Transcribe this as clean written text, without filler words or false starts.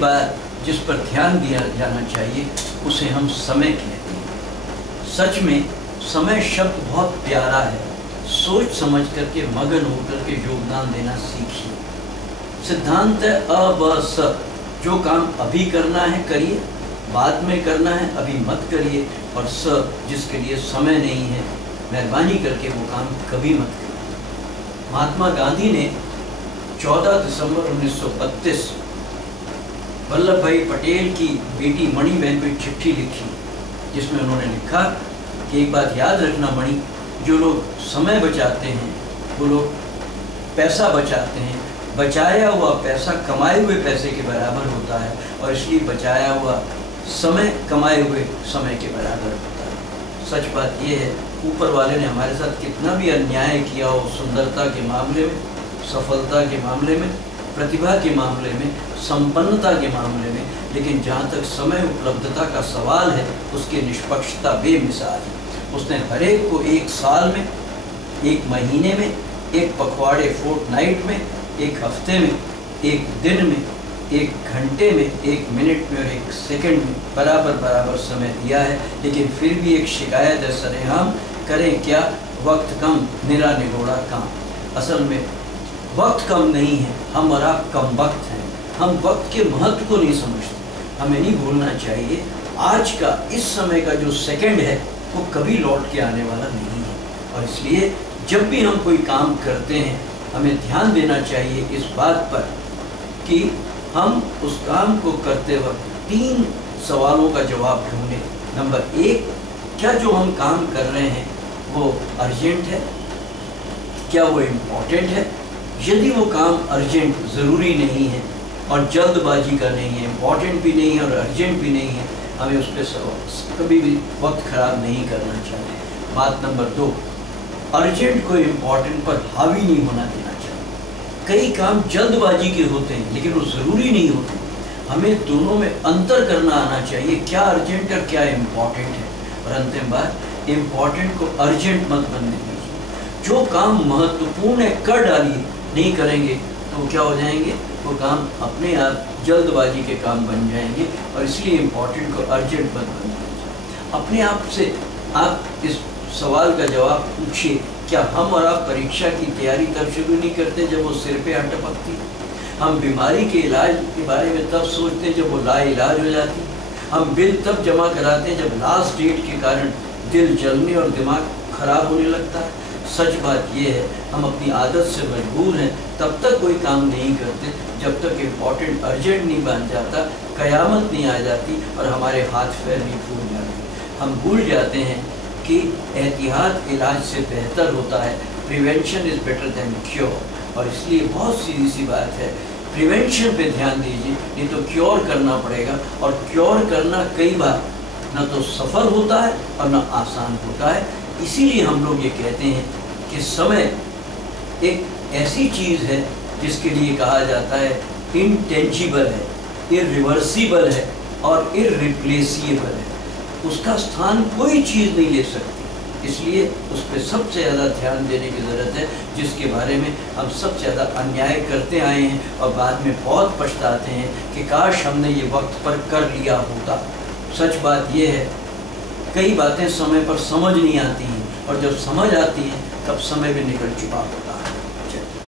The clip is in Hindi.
बात जिस पर ध्यान दिया जाना चाहिए उसे हम समय कहते हैं। सच में समय शब्द बहुत प्यारा है। सोच समझ करके, मगन होकर के योगदान देना सीखिए। सिद्धांत है अ ब स, जो काम अभी करना है करिए, बाद में करना है अभी मत करिए, और स, जिसके लिए समय नहीं है मेहरबानी करके वो काम कभी मत करिए। महात्मा गांधी ने 14 दिसंबर 1932 वल्लभ भाई पटेल की बेटी मणि बहन को एक चिट्ठी लिखी, जिसमें उन्होंने लिखा कि एक बात याद रखना मणि, जो लोग समय बचाते हैं वो लोग पैसा बचाते हैं। बचाया हुआ पैसा कमाए हुए पैसे के बराबर होता है, और इसलिए बचाया हुआ समय कमाए हुए समय के बराबर होता है। सच बात यह है, ऊपर वाले ने हमारे साथ कितना भी अन्याय किया हो, सुंदरता के मामले में, सफलता के मामले में, प्रतिभा के मामले में, संपन्नता के मामले में, लेकिन जहाँ तक समय उपलब्धता का सवाल है उसकी निष्पक्षता बेमिसाल है। उसने हर एक को एक साल में, एक महीने में, एक पखवाड़े फोर्टनाइट में, एक हफ्ते में, एक दिन में, एक घंटे में, एक मिनट में और एक सेकंड में बराबर समय दिया है। लेकिन फिर भी एक शिकायत है सरेआम, करें क्या, वक्त कम निरा निगोड़ा काम। असल में वक्त कम नहीं है, हम और आप कम वक्त हैं। हम वक्त के महत्व को नहीं समझते। हमें नहीं भूलना चाहिए आज का, इस समय का जो सेकंड है वो कभी लौट के आने वाला नहीं है। और इसलिए जब भी हम कोई काम करते हैं हमें ध्यान देना चाहिए इस बात पर कि हम उस काम को करते वक्त 3 सवालों का जवाब ढूंढें। नंबर 1, क्या जो हम काम कर रहे हैं वो अर्जेंट है, क्या वो इम्पोर्टेंट है? यदि वो काम अर्जेंट ज़रूरी नहीं है और जल्दबाजी का नहीं है, इम्पोर्टेंट भी नहीं है और अर्जेंट भी नहीं है, हमें उस पर कभी भी वक्त ख़राब नहीं करना चाहिए। बात नंबर 2, अर्जेंट को इम्पोर्टेंट पर हावी नहीं होना देना चाहिए। कई काम जल्दबाजी के होते हैं लेकिन वो ज़रूरी नहीं होते। हमें दोनों में अंतर करना आना चाहिए, क्या अर्जेंट और क्या इम्पोर्टेंट है। और अंतिम बात, इम्पोर्टेंट को अर्जेंट मत बनने दीजिए। जो काम महत्वपूर्ण है कर डालिए, नहीं करेंगे तो क्या हो जाएंगे, वो काम अपने आप जल्दबाजी के काम बन जाएंगे। और इसलिए इम्पोर्टेंट को अर्जेंट मत बन दीजिए। अपने आप से आप इस सवाल का जवाब पूछिए, क्या हम और आप परीक्षा की तैयारी तब शुरू नहीं करते जब वो सिर पे अटपकती? हम बीमारी के इलाज के बारे में तब सोचते हैं जब वो लाइलाज हो जाती। हम बिल तब जमा कराते हैं जब लास्ट डेट के कारण दिल जलने और दिमाग खराब होने लगता है। सच बात यह है, हम अपनी आदत से मजबूर हैं, तब तक कोई काम नहीं करते जब तक इम्पोर्टेंट अर्जेंट नहीं बन जाता, कयामत नहीं आ जाती और हमारे हाथ पैर नहीं फूल जाते। हम भूल जाते हैं कि एहतियात इलाज से बेहतर होता है। Prevention is better than cure. और इसलिए बहुत सीधी सी बात है, प्रिवेंशन पे ध्यान दीजिए, नहीं तो क्योर करना पड़ेगा। और क्योर करना कई बार न तो सफ़र होता है और न आसान होता है। इसीलिए हम लोग ये कहते हैं कि समय एक ऐसी चीज़ है जिसके लिए कहा जाता है इनटेंजिबल है, इरिवर्सिबल है और इररिप्लेसिबल है। उसका स्थान कोई चीज़ नहीं ले सकती। इसलिए उस पर सबसे ज़्यादा ध्यान देने की ज़रूरत है, जिसके बारे में हम सबसे ज़्यादा अन्याय करते आए हैं और बाद में बहुत पछताते हैं कि काश हमने ये वक्त पर कर लिया होता। सच बात यह है, कई बातें समय पर समझ नहीं आती हैं और जब समझ आती हैं तब समय भी निकल चुका होता है।